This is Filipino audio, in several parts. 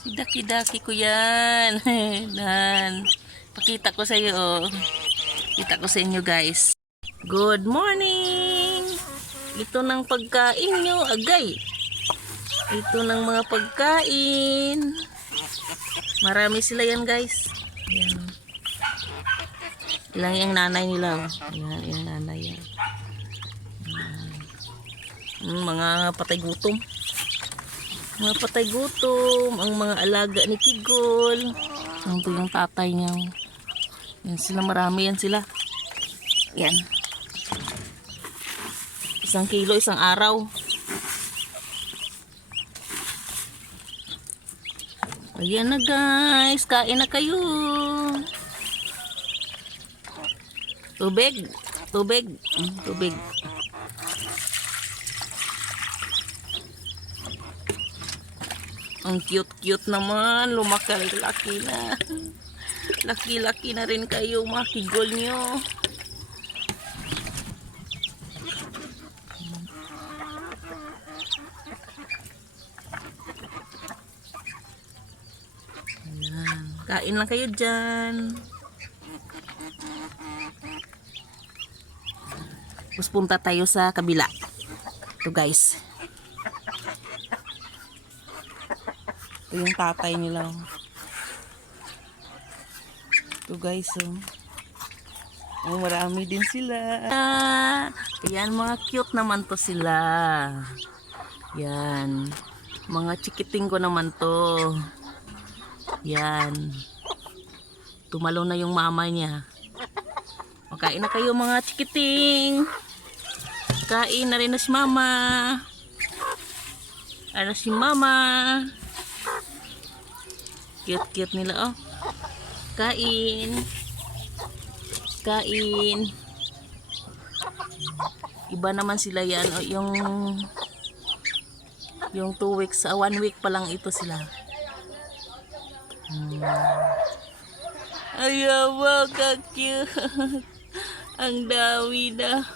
Si Daki-Daki ko yan. Dan. Pakita ko sa iyo. Oh. Kita ko sa inyo guys. Good morning. Ito ng pagkain nyo. Agay. Ito ng mga pagkain. Marami sila yan guys. Yan. Ilang yung nanay nila. Yan, yung nanay yan. Mga patay gutom. Mga patay gutom, ang mga alaga ni Kigol. Ito yung tatay niya. Yan sila, marami yan sila. Yan. 1 kilo, 1 araw. Ayan na guys, kain na kayo. Tubig. Tubig. Tubig. Ang cute-cute naman. Lumaki-laki na. Laki-laki na rin kayo mga Kigol nyo. Ayan. Kain lang kayo dyan. Tapos punta tayo sa kabila. Ito guys. Ito yung tatay nila. Ito guys, oh. Oh, marami din sila. Ayan, mga cute naman to sila. Yan. Mga chikiting ko naman to. Yan. Tumalo na yung mama niya. Makain na kayo mga chikiting. Kain na rin na si mama. Ano si mama? Cute-cute nila, oh. Kain. Kain. Iba naman sila yan. Oh, yung 2 weeks, 1 week pa lang ito sila. Ayaw, ka-cute. Ang dami na.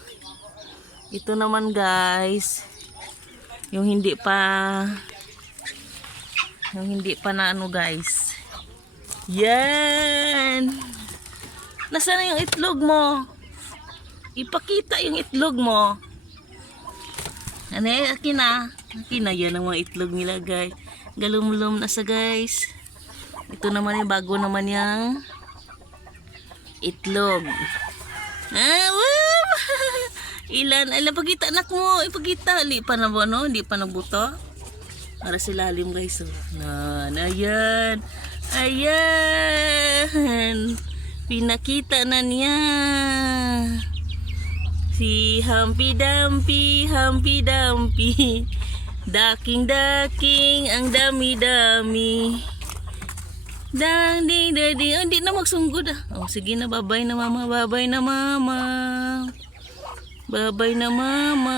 Ito naman guys. Yung hindi pa na ano guys. Yan. Nasaan na yung itlog mo? Ipakita yung itlog mo. Ano eh, akin na. Akin na yan ang mga itlog nila guys. Galumlum na sa guys. Ito naman yung bago naman yung itlog. Ah, wow! Ilan? Pakita anak mo. Ipakita. Hindi pa na ba no? Hindi pa nabuto. Para sa lalim guys. Ayan. Ayan. Pinakita na niya. Si Humpy Dumpy, Humpy Dumpy. Daking-daking, ang dami-dami. Dang-ding-ding. Hindi na magsunggod ah. Oh, sige na, babay na mama. Babay na mama. Babay na mama.